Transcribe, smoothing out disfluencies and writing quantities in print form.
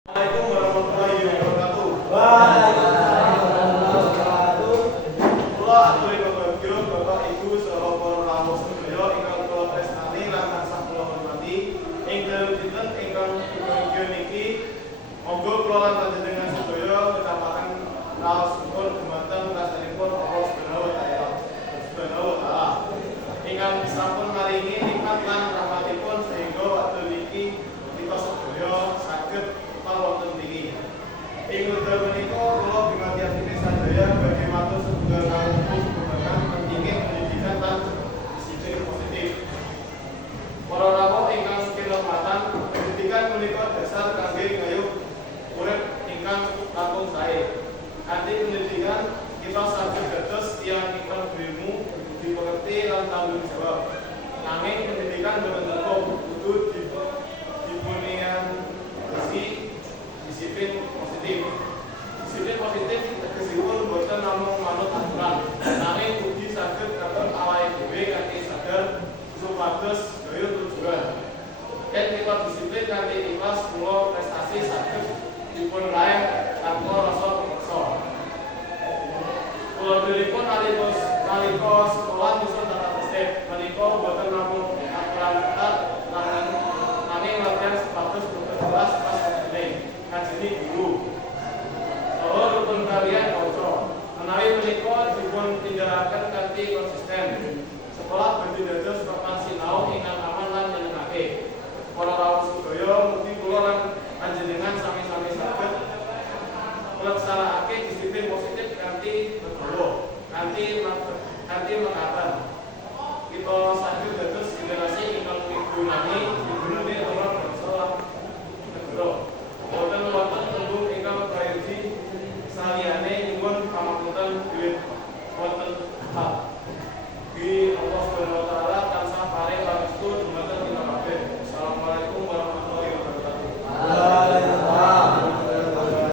Assalamualaikum warahmatullahi wabarakatuh. Waalaikumsalam warahmatullahi wabarakatuh. Kula aturi babagyo Bapak Ibu saha para rawuh sedaya ingkang kula tresnani lan tansah kula hormati. Ing dalem dinten ingkang babagyo niki monggo kula lan panjenengan sedaya kecamatan raos syukur dumateng rasanipun Allah Subhanahu wa taala. Ingkang sampun maringi nikmat lan rahmatipun sehingga wekdal niki kita sedaya saged wonten niki. Ing wekdal menika kula bingati-atine sadaya badhe matur setunggal kawula babagan pentinging pendidikan lan disiplin positif. Para rawuh ingkang kinurmatan, pendidikan menika dasar kangge gayuh urip ingkang langkung sae. Kanthi pendidikan kita saged dados tiyang ingkang berilmu, dipengerti lan tanggung jawab. Nanging pendidikan boten cukup, kudu dipunian disiplin positif. Disiplin positif tegesipun boten namung manut aturan, nanging ugi saged katon awake dhewe kanthi sadar supados gaya tujuan. Yen kita disiplin kanthi ikhlas, mula prestasi saged dipun raih tanpa rasa peksa. Kula dheripun nalika sekolah nyusun tata tertib menika boten namung aturan ketat, nanging latihan supados boten kelas pas ngajeni guru saha rukun kaliyan kanca. Menawi menika dipun tindakaken kanthi konsisten, sekolah badhe dados papan sinau ingkang aman lan nyenengake. Para rawuh sedaya, mugi kula lan panjenengan sami-sami saged nglaksanakaken disiplin positif kanthi legowo, kanthi mekaten. Kita saged dados generasi ingkang migunani orang bangsa lan negara. Boten wonten tembung ingkang prayogi saliyane nyuwun pamakmutan duwit wonten